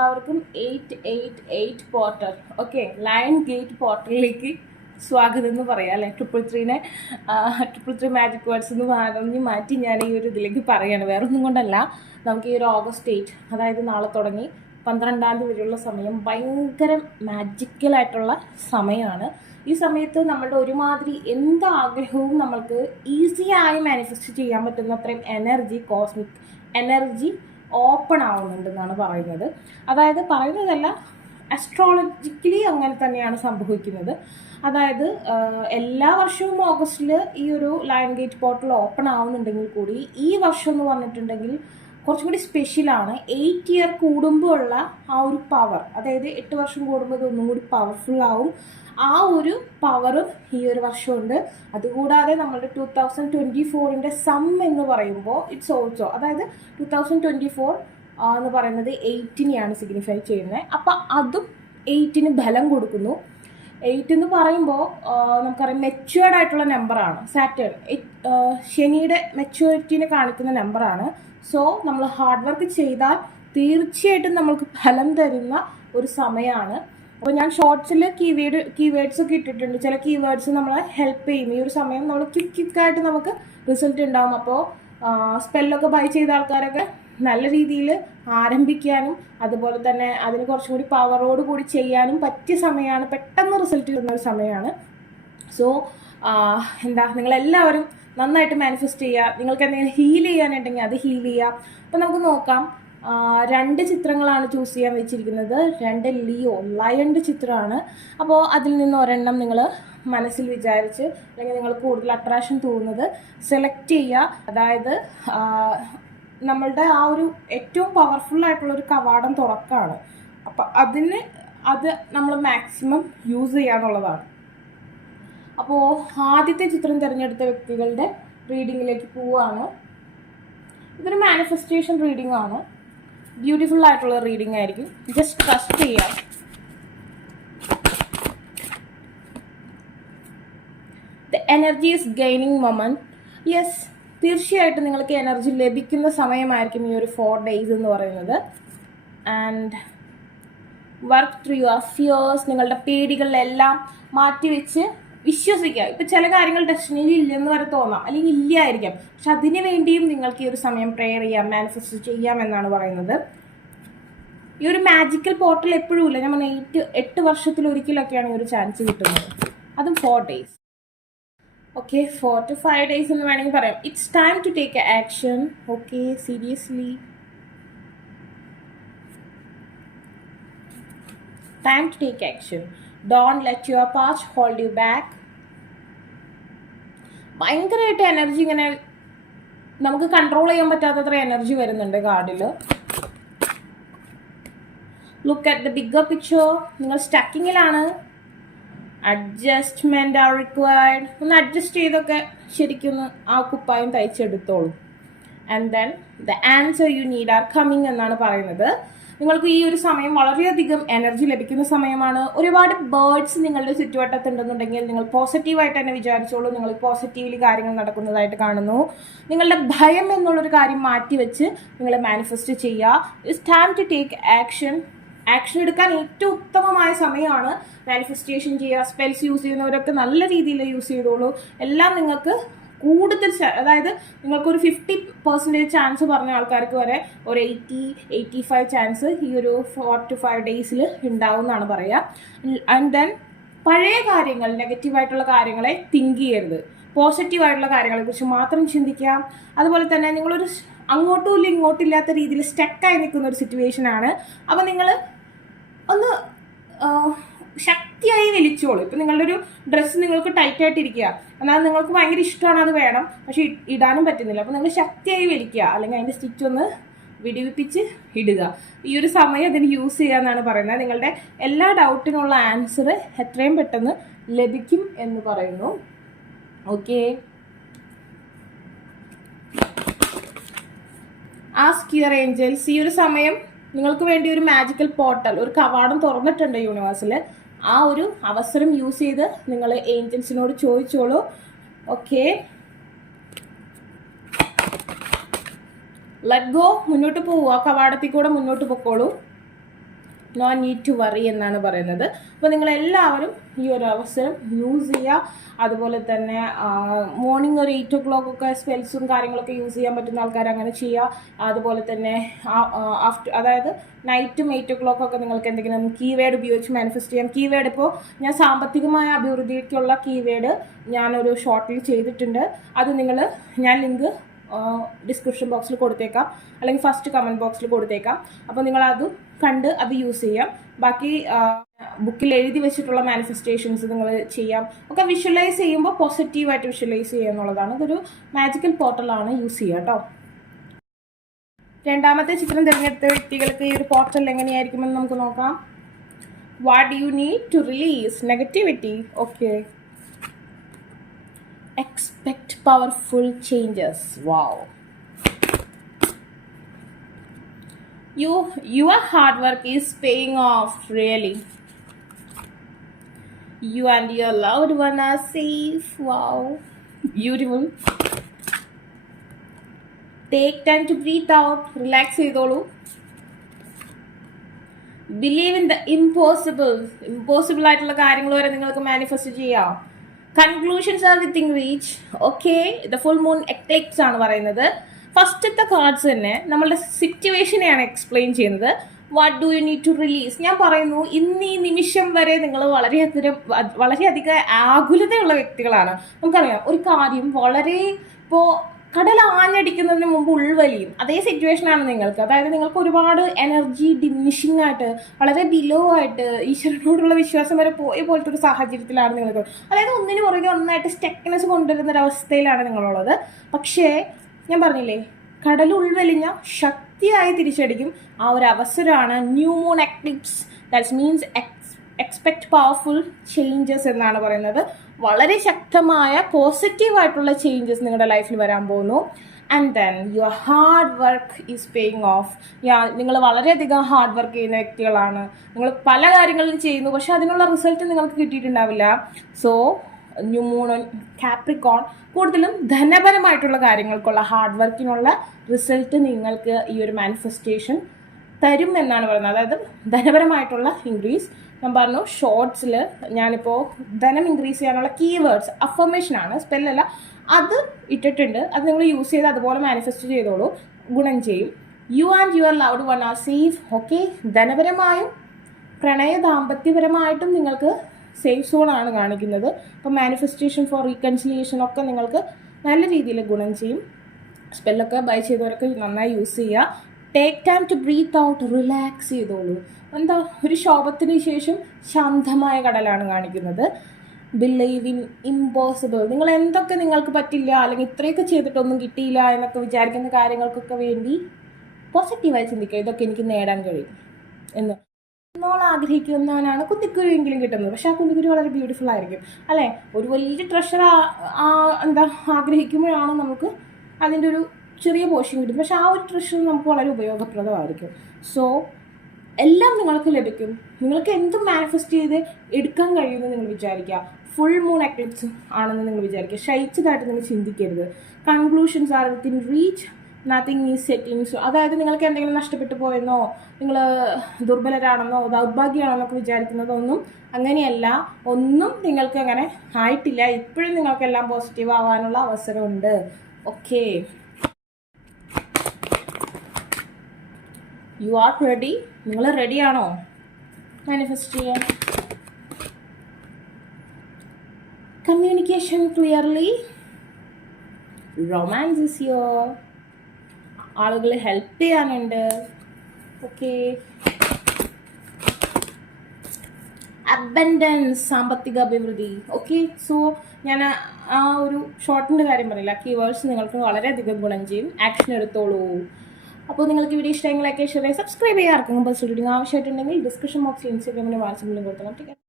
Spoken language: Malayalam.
എല്ലാവർക്കും 888 പോർട്ടൽ ലയൺ ഗേറ്റ് പോർട്ടലിലേക്ക് സ്വാഗതം എന്ന് പറയാം അല്ലേ. 333 മാജിക് വേർഡ്സ് എന്ന് പറഞ്ഞ് മാറ്റി ഞാൻ ഈ ഒരു ഇതിലേക്ക് പറയുകയാണ്. വേറെ ഒന്നും കൊണ്ടല്ല, നമുക്ക് ഈ ഒരു ഓഗസ്റ്റ് 8 അതായത് നാളെ തുടങ്ങി 12-ാം തീയതി വരെയുള്ള സമയം ഭയങ്കര മാജിക്കലായിട്ടുള്ള സമയമാണ്. ഈ സമയത്ത് നമ്മളുടെ ഒരുമാതിരി എന്ത് ആഗ്രഹവും നമ്മൾക്ക് ഈസിയായി മാനിഫെസ്റ്റ് ചെയ്യാൻ പറ്റുന്ന അത്രയും എനർജി, കോസ്മിക് എനർജി ഓപ്പൺ ആവുന്നുണ്ടെന്നാണ് പറയുന്നത്. അതായത് പറയുന്നതല്ല, അസ്ട്രോളജിക്കലി അങ്ങനെ തന്നെയാണ് സംഭവിക്കുന്നത്. അതായത് എല്ലാ വർഷവും ഓഗസ്റ്റിൽ ഈ ഒരു ലയൺ ഗേറ്റ് പോർട്ടൽ ഓപ്പൺ ആവുന്നുണ്ടെങ്കിൽ കൂടി ഈ വർഷം എന്ന് പറഞ്ഞിട്ടുണ്ടെങ്കിൽ കുറച്ചും കൂടി സ്പെഷ്യലാണ്. 8 ഇയർ കൂടുമ്പോൾ ഉള്ള ആ ഒരു പവർ, അതായത് 8 വർഷം കൂടുമ്പോൾ ഇതൊന്നും കൂടി പവർഫുൾ ആവും. ആ ഒരു പവറും ഈ ഒരു വർഷമുണ്ട്. അതുകൂടാതെ നമ്മുടെ 2024 സം എന്ന് പറയുമ്പോൾ ഇറ്റ്സ് ഓൾസോ, അതായത് 2024 എന്ന് പറയുന്നത് 8-നെയാണ് സിഗ്നിഫൈ ചെയ്യുന്നത്. അപ്പം അതും 8-ന് ബലം കൊടുക്കുന്നു. 8 എന്ന് പറയുമ്പോൾ നമുക്കറിയാം മെച്യൂർഡ് ആയിട്ടുള്ള നമ്പറാണ്. സാറ്റേൺ ശനിയുടെ മെച്യൂരിറ്റിനെ കാണിക്കുന്ന നമ്പറാണ്. സോ നമ്മൾ ഹാർഡ് വർക്ക് ചെയ്താൽ തീർച്ചയായിട്ടും നമ്മൾക്ക് ഫലം തരുന്ന ഒരു സമയമാണ്. അപ്പോൾ ഞാൻ ഷോർട്സിൽ കീവേഡ്സ് ഒക്കെ ഇട്ടിട്ടുണ്ട്. ചില കീവേഡ്സ് നമ്മളെ ഹെൽപ്പ് ചെയ്യും. ഈ ഒരു സമയം നമ്മൾ ക്വിക്കായിട്ട് നമുക്ക് റിസൾട്ട് ഉണ്ടാകും. അപ്പോൾ സ്പെല്ലൊക്കെ ബൈ ചെയ്ത ആൾക്കാരൊക്കെ നല്ല രീതിയിൽ ആരംഭിക്കാനും അതുപോലെ തന്നെ അതിന് കുറച്ചും കൂടി പവറോട് കൂടി ചെയ്യാനും പറ്റിയ സമയമാണ്. പെട്ടെന്ന് റിസൾട്ട് കിട്ടുന്ന ഒരു സമയമാണ്. സോ നിങ്ങളെല്ലാവരും നന്നായിട്ട് മാനിഫെസ്റ്റ് ചെയ്യുക. നിങ്ങൾക്ക് എന്തെങ്കിലും ഹീൽ ചെയ്യാനുണ്ടെങ്കിൽ അത് ഹീൽ ചെയ്യുക. അപ്പോൾ നമുക്ക് നോക്കാം. 2 ചിത്രങ്ങളാണ് ചൂസ് ചെയ്യാൻ വെച്ചിരിക്കുന്നത്. 2 ലയണിൻ്റെ ചിത്രമാണ്. അപ്പോൾ അതിൽ നിന്ന് ഒരെണ്ണം നിങ്ങൾ മനസ്സിൽ വിചാരിച്ച് അല്ലെങ്കിൽ നിങ്ങൾ കൂടുതൽ അട്രാക്ഷൻ തോന്നുന്നത് സെലക്ട് ചെയ്യുക. അതായത് നമ്മളുടെ ആ ഒരു ഏറ്റവും പവർഫുൾ ആയിട്ടുള്ളൊരു കവാടം തുറക്കാണ്. അപ്പം അത് നമ്മൾ മാക്സിമം യൂസ് ചെയ്യുക എന്നുള്ളതാണ്. അപ്പോൾ ആദ്യത്തെ ചിത്രം തിരഞ്ഞെടുത്ത വ്യക്തികളുടെ റീഡിങ്ങിലേക്ക് പോവുകയാണ്. ഇതൊരു മാനിഫെസ്റ്റേഷൻ റീഡിംഗ് ആണ്. ബ്യൂട്ടിഫുൾ ആയിട്ടുള്ള റീഡിംഗ് ആയിരിക്കും. ജസ്റ്റ് ട്രസ്റ്റ് ചെയ്യാം. The energy is gaining moment. Yes, തീർച്ചയായിട്ടും നിങ്ങൾക്ക് എനർജി ലഭിക്കുന്ന സമയമായിരിക്കും ഈ ഒരു 4 days എന്ന് പറയുന്നത്. And work through your fears. നിങ്ങളുടെ പേടികളിലെല്ലാം മാറ്റിവെച്ച് വിശ്വസിക്കുക. ഇപ്പം ചില കാര്യങ്ങൾ ഡെസ്റ്റിനിയിൽ ഇല്ലെന്ന് വരെ തോന്നാം, അല്ലെങ്കിൽ ഇല്ലായിരിക്കാം. പക്ഷെ അതിനു വേണ്ടിയും നിങ്ങൾക്ക് ഈ ഒരു സമയം പ്രെയർ ചെയ്യാം, മാനിഫെസ്റ്റ് ചെയ്യാം എന്നാണ് പറയുന്നത്. ഈ ഒരു മാജിക്കൽ പോർട്ടൽ എപ്പോഴും ഇല്ല. ഞാൻ പറഞ്ഞ 8 വർഷത്തിലൊരിക്കലൊക്കെയാണ് ഈ ഒരു ചാൻസ് കിട്ടുന്നത്. അതും 4 days. 4 to 5 days എന്ന് വേണമെങ്കിൽ പറയാം. It's time to take action. Seriously time to take action. Don't let your past hold you back. ഭയങ്കരമായിട്ട് എനർജി ഇങ്ങനെ നമുക്ക് കൺട്രോൾ ചെയ്യാൻ പറ്റാത്തത്ര എനർജി വരുന്നുണ്ട് കാർഡിൽ. Look at the bigger picture. നിങ്ങൾ സ്റ്റക്കിങ്ങിലാണ്. Adjustment are required. ഒന്ന് അഡ്ജസ്റ്റ് ചെയ്തൊക്കെ ശരിക്കും ആ കുപ്പായം തയ്ച്ചെടുത്തോളൂ. And then the answer you need are coming എന്നാണ് പറയുന്നത്. നിങ്ങൾക്ക് ഈ ഒരു സമയം വളരെയധികം എനർജി ലഭിക്കുന്ന സമയമാണ്. ഒരുപാട് ബേർഡ്സ് നിങ്ങളുടെ ചുറ്റുവട്ടത്തുണ്ടെന്നുണ്ടെങ്കിൽ നിങ്ങൾ പോസിറ്റീവായിട്ട് തന്നെ വിചാരിച്ചോളൂ. നിങ്ങൾ പോസിറ്റീവ്ലി കാര്യങ്ങൾ നടക്കുന്നതായിട്ട് കാണുന്നു. നിങ്ങളുടെ ഭയം എന്നുള്ളൊരു കാര്യം മാറ്റിവെച്ച് നിങ്ങൾ മാനിഫെസ്റ്റ് ചെയ്യുക. It's time to take action. Action എടുക്കാൻ ഏറ്റവും ഉത്തമമായ സമയമാണ്. മാനിഫെസ്റ്റേഷൻ ചെയ്യുക. സ്പെൽസ് യൂസ് ചെയ്യുന്നവരൊക്കെ നല്ല രീതിയിൽ യൂസ് ചെയ്തോളൂ. എല്ലാം നിങ്ങൾക്ക് കൂടുതൽ, അതായത് നിങ്ങൾക്കൊരു 50% ചാൻസ് പറഞ്ഞ ആൾക്കാർക്ക് വരെ ഒരു 80-85 ചാൻസ് ഈ ഒരു 4 to 5 days ഉണ്ടാവും എന്നാണ് പറയുക. ആൻഡ് ദെൻ പഴയ കാര്യങ്ങൾ, നെഗറ്റീവായിട്ടുള്ള കാര്യങ്ങളെ തിങ്ക് ചെയ്യരുത്. പോസിറ്റീവായിട്ടുള്ള കാര്യങ്ങളെ കുറിച്ച് മാത്രം ചിന്തിക്കുക. അതുപോലെ തന്നെ നിങ്ങളൊരു അങ്ങോട്ടും ഇല്ല ഇങ്ങോട്ടും ഇല്ലാത്ത രീതിയിൽ സ്റ്റക്കായി നിൽക്കുന്ന ഒരു സിറ്റുവേഷനാണ്. അപ്പം നിങ്ങൾ ഒന്ന് ശക്തിയായി വലിച്ചോളൂ. ഇപ്പം നിങ്ങളുടെ ഒരു ഡ്രസ്സ് നിങ്ങൾക്ക് ടൈറ്റായിട്ടിരിക്കുക, എന്നാൽ നിങ്ങൾക്ക് ഭയങ്കര ഇഷ്ടമാണ്, അത് വേണം, പക്ഷെ ഇടാനും പറ്റുന്നില്ല. അപ്പം നിങ്ങൾ ശക്തിയായി വലിക്കുക, അല്ലെങ്കിൽ അതിൻ്റെ സ്റ്റിച്ച് ഒന്ന് വിടിവിപ്പിച്ച് ഇടുക. ഈ ഒരു സമയം അതിന് യൂസ് ചെയ്യുക എന്നാണ് പറയുന്നത്. നിങ്ങളുടെ എല്ലാ ഡൗട്ടിനുള്ള ആൻസർ എത്രയും പെട്ടെന്ന് ലഭിക്കും എന്ന് പറയുന്നു. Ask your Angeles. ഈ ഒരു സമയം നിങ്ങൾക്ക് വേണ്ടി ഒരു മാജിക്കൽ പോർട്ടൽ, ഒരു കവാടം തുറന്നിട്ടുണ്ട് യൂണിവേഴ്സിൽ. ആ ഒരു അവസരം യൂസ് ചെയ്ത് നിങ്ങൾ ഏഞ്ചൽസിനോട് ചോദിച്ചോളൂ. Let go. മുന്നോട്ട് പോവുക. കവാടത്തിൽ കൂടെ മുന്നോട്ട് പൊക്കോളൂ. നോ നീഡ് ടു വറി എന്നാണ് പറയുന്നത്. അപ്പോൾ നിങ്ങളെല്ലാവരും ഈ ഒരു അവസരം യൂസ് ചെയ്യുക. അതുപോലെ തന്നെ മോർണിംഗ് ഒരു 8 o'clock ഒക്കെ സ്പെൽസും കാര്യങ്ങളൊക്കെ യൂസ് ചെയ്യാൻ പറ്റുന്ന ആൾക്കാർ അങ്ങനെ ചെയ്യുക. അതുപോലെ തന്നെ അതായത് നൈറ്റും 8 o'clock ഒക്കെ നിങ്ങൾക്ക് എന്തെങ്കിലും കീവേഡ് ഉപയോഗിച്ച് മാനിഫെസ്റ്റ് ചെയ്യാം. കീവേഡ് ഇപ്പോൾ ഞാൻ സാമ്പത്തികമായ അഭിവൃദ്ധിക്കുള്ള കീവേഡ് ഞാനൊരു ഷോർട്ടിൽ ചെയ്തിട്ടുണ്ട്. അത് ഞാൻ ലിങ്ക് ഡിസ്ക്രിപ്ഷൻ ബോക്സിൽ കൊടുത്തേക്കാം, അല്ലെങ്കിൽ ഫസ്റ്റ് കമൻറ്റ് ബോക്സിൽ കൊടുത്തേക്കാം. അപ്പോൾ നിങ്ങളത് കണ്ട് അത് യൂസ് ചെയ്യാം. ബാക്കി ബുക്കിൽ എഴുതി വെച്ചിട്ടുള്ള മാനിഫെസ്റ്റേഷൻസ് നിങ്ങൾ ചെയ്യാം. ഒക്കെ വിഷ്വലൈസ് ചെയ്യുമ്പോൾ പോസിറ്റീവായിട്ട് വിഷ്വലൈസ് ചെയ്യുക എന്നുള്ളതാണ്. ഇതൊരു മാജിക്കൽ പോർട്ടലാണ്, യൂസ് ചെയ്യുക കേട്ടോ. രണ്ടാമത്തെ ചിത്രം തിരഞ്ഞെടുത്ത വ്യക്തികൾക്ക് ഈ ഒരു പോർട്ടൽ എങ്ങനെയായിരിക്കുമെന്ന് നമുക്ക് നോക്കാം. What you need to release negativity. Okay, expect powerful changes. Wow, your hard work is paying off, really. You and your loved one are safe. Wow, beautiful. Take time to breathe out, relax ചെയ്തോളൂ. Believe in the impossible ആയിട്ടുള്ള കാര്യങ്ങൾ വരെ നിങ്ങൾക്ക് മാനിഫെസ്റ്റ് ചെയ്യാം. Conclusions are within reach. Okay, the full moon eclipse ആണ് പറയുന്നത്. ഫസ്റ്റത്തെ കാർഡ്സ് തന്നെ നമ്മളുടെ സിറ്റുവേഷനെയാണ് എക്സ്പ്ലെയിൻ ചെയ്യുന്നത്. What do you need to release. ഞാൻ പറയുന്നു, ഇന്ന് ഈ നിമിഷം വരെ നിങ്ങൾ വളരെയധികം ആകുലതയുള്ള വ്യക്തികളാണ്. നമുക്കറിയാം, ഒരു കാര്യം വളരെ ഇപ്പോൾ കടൽ ആഞ്ഞടിക്കുന്നതിന് മുമ്പ് ഉൾവലിയും അതേ സിറ്റുവേഷനാണ് നിങ്ങൾക്ക്. അതായത് നിങ്ങൾക്ക് ഒരുപാട് എനർജി ഡിമിനിഷിംഗ് ആയിട്ട്, വളരെ ബിലോ ആയിട്ട്, ഈശ്വരനോടുള്ള വിശ്വാസം വരെ പോയ പോലത്തെ ഒരു സാഹചര്യത്തിലാണ് നിങ്ങൾക്ക്. അതായത് ഒന്നിന് പുറകെ ഒന്നായിട്ട് സ്റ്റെക്നെസ് കൊണ്ടുവരുന്ന ഒരവസ്ഥയിലാണ് നിങ്ങളുള്ളത്. പക്ഷേ ഞാൻ പറഞ്ഞില്ലേ, കടൽ ഉൾവലിഞ്ഞ ശക്തിയായി തിരിച്ചടിക്കും. ആ ഒരു അവസരമാണ് new moon Eclipse. That means expect powerful changes എന്നാണ് പറയുന്നത്. വളരെ ശക്തമായ പോസിറ്റീവായിട്ടുള്ള ചേഞ്ചസ് നിങ്ങളുടെ ലൈഫിൽ വരാൻ പോകുന്നു. And then your hard work is paying of. നിങ്ങൾ വളരെയധികം ഹാർഡ് വർക്ക് ചെയ്യുന്ന വ്യക്തികളാണ്. നിങ്ങൾ പല കാര്യങ്ങളും ചെയ്യുന്നു, പക്ഷെ അതിനുള്ള റിസൾട്ട് നിങ്ങൾക്ക് കിട്ടിയിട്ടുണ്ടാവില്ല. സോ ന്യൂ മൂൺ കാപ്രിക്കോൺ കൂടുതലും ധനപരമായിട്ടുള്ള കാര്യങ്ങൾക്കുള്ള ഹാർഡ് വർക്കിനുള്ള റിസൾട്ട് നിങ്ങൾക്ക് ഈ ഒരു മാനിഫെസ്റ്റേഷൻ തരും എന്നാണ് പറയുന്നത്. അതായത് ധനപരമായിട്ടുള്ള ഇൻക്രീസ്. ഞാൻ പറഞ്ഞു ഷോർട്സിൽ ഞാനിപ്പോൾ ധനം ഇൻക്രീസ് ചെയ്യാനുള്ള കീവേഡ്സ് അഫർമേഷനാണ്, സ്പെല്ലല്ല, അത് ഇട്ടിട്ടുണ്ട്. അത് നിങ്ങൾ യൂസ് ചെയ്ത് അതുപോലെ മാനിഫെസ്റ്റ് ചെയ്തോളൂ, ഗുണം ചെയ്യും. You and your loved one are safe. Okay, ധനപരമായും ദാമ്പത്യപരമായിട്ടും നിങ്ങൾക്ക് സേഫ് സോണാണ് കാണിക്കുന്നത്. അപ്പോൾ മാനിഫെസ്റ്റേഷൻ ഫോർ റീകൺസിലിയേഷൻ ഒക്കെ നിങ്ങൾക്ക് നല്ല രീതിയിൽ ഗുണം ചെയ്യും. സ്പെല്ലൊക്കെ ബൈ ചെയ്തവരൊക്കെ നന്നായി യൂസ് ചെയ്യുക. Take time to breathe out, relax ചെയ്തോളൂ. എന്താ, ഒരു ശോഭത്തിന് ശേഷം ശാന്തമായ കടലാണ് കാണിക്കുന്നത്. Believe in impossible. നിങ്ങൾ എന്തൊക്കെ നിങ്ങൾക്ക് പറ്റില്ല, അല്ലെങ്കിൽ ഇത്രയൊക്കെ ചെയ്തിട്ടൊന്നും കിട്ടിയില്ല എന്നൊക്കെ വിചാരിക്കുന്ന കാര്യങ്ങൾക്കൊക്കെ വേണ്ടി പോസിറ്റീവായി ചിന്തിക്കുക. ഇതൊക്കെ എനിക്ക് നേടാൻ കഴിയും എന്ന് നമ്മൾ ആഗ്രഹിക്കുന്നവനാണ് കുന്തിക്കുരുവെങ്കിലും കിട്ടുന്നത്. പക്ഷെ ആ കുന്തിക്കുരു വളരെ ബ്യൂട്ടിഫുൾ ആയിരിക്കും, അല്ലേ? ഒരു വലിയ ട്രഷർ ആഗ്രഹിക്കുമ്പോഴാണ് നമുക്ക് അതിൻ്റെ ഒരു ചെറിയ പോർഷൻ കിട്ടും. പക്ഷെ ആ ഒരു ട്രഷർ നമുക്ക് വളരെ ഉപയോഗപ്രദമായിരിക്കും. സോ എല്ലാം നിങ്ങൾക്ക് ലഭിക്കും. നിങ്ങൾക്ക് എന്തും മാനിഫെസ്റ്റ് ചെയ്ത് എടുക്കാൻ കഴിയുമെന്ന് നിങ്ങൾ വിചാരിക്കുക. ഫുൾ മൂൺ എക്ലിപ്സ് ആണെന്ന് നിങ്ങൾ വിചാരിക്കുക. ക്ഷയിച്ചതായിട്ട് നിങ്ങൾ ചിന്തിക്കരുത്. Conclusions are within reach, nothing is setting. അതായത് നിങ്ങൾക്ക് എന്തെങ്കിലും നഷ്ടപ്പെട്ടു പോയെന്നോ, നിങ്ങൾ ദുർബലരാണെന്നോ ദൗർഭാഗ്യമാണെന്നൊക്കെ വിചാരിക്കുന്നതൊന്നും അങ്ങനെയല്ല. ഒന്നും നിങ്ങൾക്ക് അങ്ങനെ ആയിട്ടില്ല. ഇപ്പോഴും നിങ്ങൾക്കെല്ലാം പോസിറ്റീവ് ആവാനുള്ള അവസരമുണ്ട്. Okay, you are ready. നിങ്ങൾ റെഡിയാണോ മാനിഫെസ്റ്റ് ചെയ്യാൻ? Communication clearly, romance is your. ആളുകൾ ഹെൽപ്പ് ചെയ്യാനുണ്ട്. ഓക്കെ, അബൻഡൻസ്, സാമ്പത്തിക അഭിവൃദ്ധി. ഓക്കെ, സോ ഞാൻ ആ ഒരു ഷോർട്ടിൻ്റെ കാര്യം പറയില്ല. കീവേഡ്സ് നിങ്ങൾക്ക് വളരെയധികം ഗുണം ചെയ്യും. ആക്ഷൻ എടുത്തോളൂ. അപ്പോൾ നിങ്ങൾക്ക് വീഡിയോ ഇഷ്ടമെങ്കിൽ ലൈക്ക്, ഷെയർ, സബ്സ്ക്രൈബ് ചെയ്യാൻ ആർക്കെങ്കിലും ബസ് റീഡിംഗ് ആവശ്യമായിട്ടുണ്ടെങ്കിൽ ഡിസ്ക്രിപ്ഷൻ ബോക്സിൽ ഇൻസ്റ്റാഗ്രാമിൻ്റെ വാട്സാപ്പിലും കൊടുക്കണം.